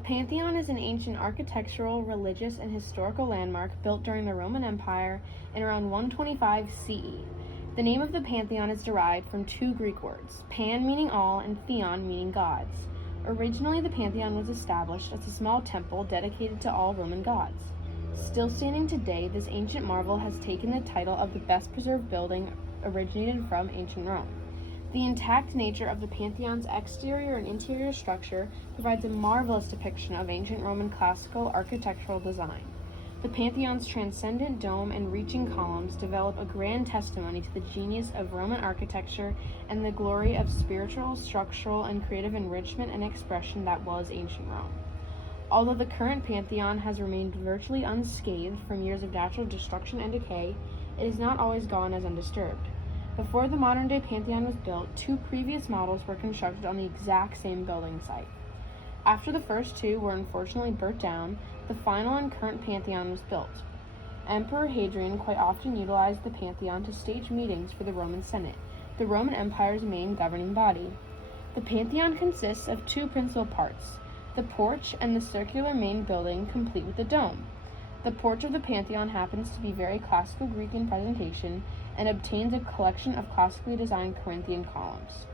The Pantheon is an ancient architectural, religious, and historical landmark built during the Roman Empire in around 125 CE. The name of the Pantheon is derived from two Greek words, pan meaning all and theon meaning gods. Originally, the Pantheon was established as a small temple dedicated to all Roman gods. Still standing today, this ancient marvel has taken the title of the best preserved building originated from ancient Rome. The intact nature of the Pantheon's exterior and interior structure provides a marvelous depiction of ancient Roman classical architectural design. The Pantheon's transcendent dome and reaching columns develop a grand testimony to the genius of Roman architecture and the glory of spiritual, structural, and creative enrichment and expression that was ancient Rome. Although the current Pantheon has remained virtually unscathed from years of natural destruction and decay, it is not always gone as undisturbed. Before the modern-day Pantheon was built, two previous models were constructed on the exact same building site. After the first two were unfortunately burnt down, the final and current Pantheon was built. Emperor Hadrian quite often utilized the Pantheon to stage meetings for the Roman Senate, the Roman Empire's main governing body. The Pantheon consists of two principal parts, the porch and the circular main building complete with a dome. The porch of the Pantheon happens to be very classical Greek in presentation and obtains a collection of classically designed Corinthian columns.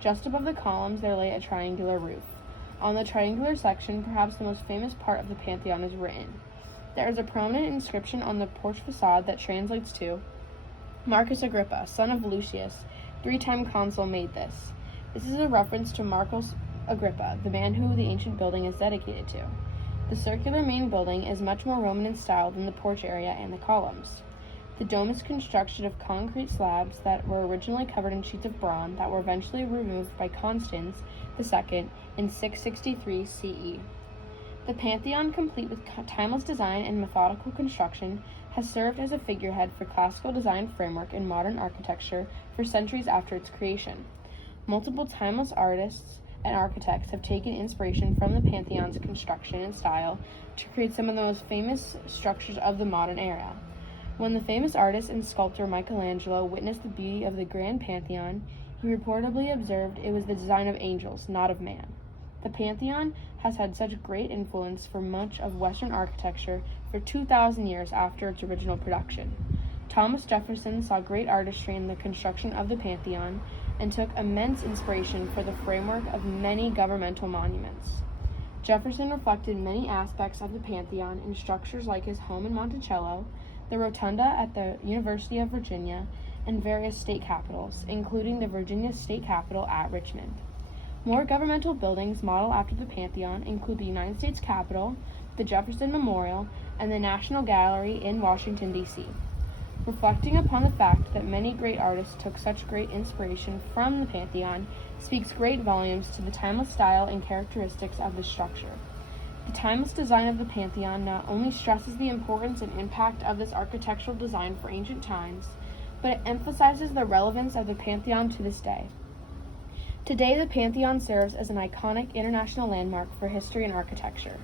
Just above the columns there lay a triangular roof. On the triangular section, perhaps the most famous part of the Pantheon is written. There is a prominent inscription on the porch facade that translates to, Marcus Agrippa, son of Lucius, 3-time consul, made this. This is a reference to Marcus Agrippa, the man who the ancient building is dedicated to. The circular main building is much more Roman in style than the porch area and the columns. The dome is constructed of concrete slabs that were originally covered in sheets of bronze that were eventually removed by Constans II in 663 CE. The Pantheon, complete with timeless design and methodical construction, has served as a figurehead for classical design framework in modern architecture for centuries after its creation. Multiple timeless artists and architects have taken inspiration from the Pantheon's construction and style to create some of the most famous structures of the modern era. When the famous artist and sculptor Michelangelo witnessed the beauty of the Grand Pantheon, he reportedly observed it was the design of angels, not of man. The Pantheon has had such great influence for much of Western architecture for 2,000 years after its original production. Thomas Jefferson saw great artistry in the construction of the Pantheon and took immense inspiration for the framework of many governmental monuments. Jefferson reflected many aspects of the Pantheon in structures like his home in Monticello, the rotunda at the University of Virginia, and various state capitals, including the Virginia State Capitol at Richmond. More governmental buildings modeled after the Pantheon include the United States Capitol, the Jefferson Memorial, and the National Gallery in Washington, D.C. Reflecting upon the fact that many great artists took such great inspiration from the Pantheon speaks great volumes to the timeless style and characteristics of the structure. The timeless design of the Pantheon not only stresses the importance and impact of this architectural design for ancient times, but it emphasizes the relevance of the Pantheon to this day. Today, the Pantheon serves as an iconic international landmark for history and architecture.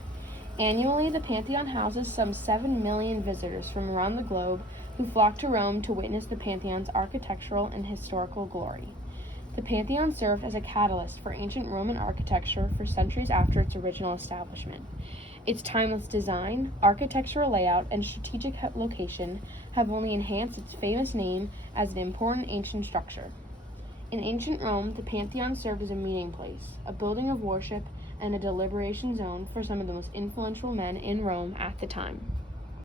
Annually, the Pantheon houses some 7 million visitors from around the globe who flock to Rome to witness the Pantheon's architectural and historical glory. The Pantheon served as a catalyst for ancient Roman architecture for centuries after its original establishment. Its timeless design, architectural layout, and strategic location have only enhanced its famous name as an important ancient structure. In ancient Rome, the Pantheon served as a meeting place, a building of worship, and a deliberation zone for some of the most influential men in Rome at the time.